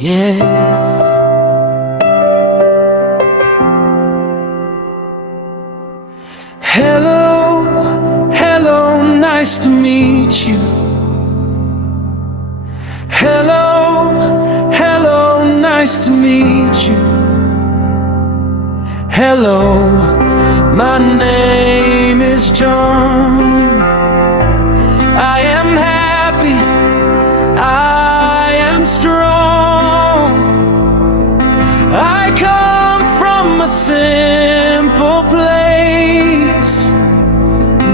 yeah. Hello, hello, nice to meet you. Hello, hello, nice to meet you. Hello, my name is John. I am happy, I am strong. I come from a simple place.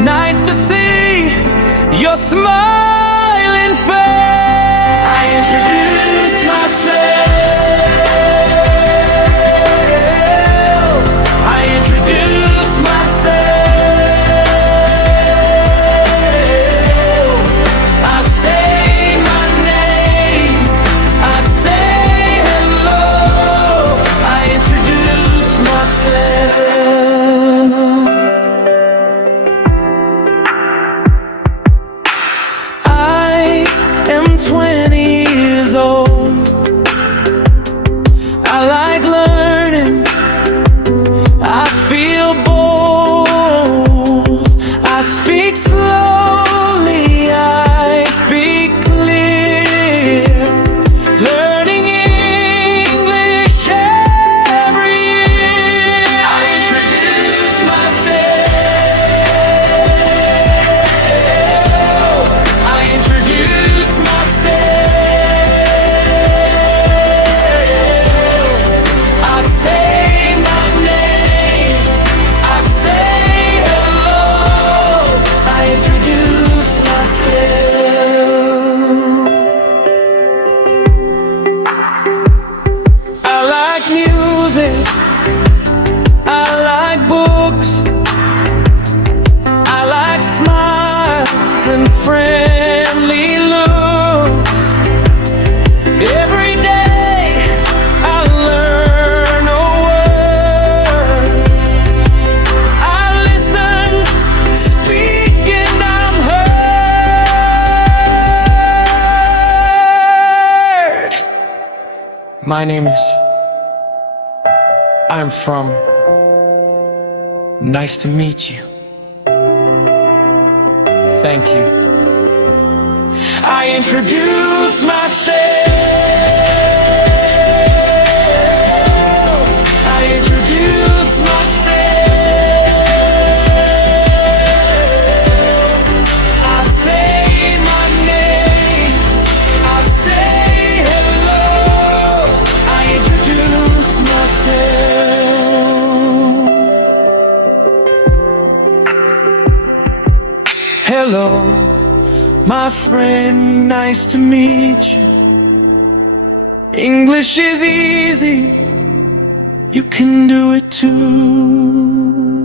Nice to see your smiling face. I introduce myself. I introduce myself. I say my name. I say hello. I introduce myself. I am 20 years old. I like learning. I feel bold. I speak slowly, I speak clear. Learning English every year. I introduce myself. I introduce myself. I say my name. I say hello. I introduce myself. I like music. I like books. I like smiles and friendly looks. Every day I learn a word. I listen, speak, and I'm heard. My name is. I'm from. Nice to meet you. Thank you. I introduce myself. I introduce myself. I say my name. I say hello. I introduce myself. Hello, my friend, nice to meet you. English is easy, you can do it too.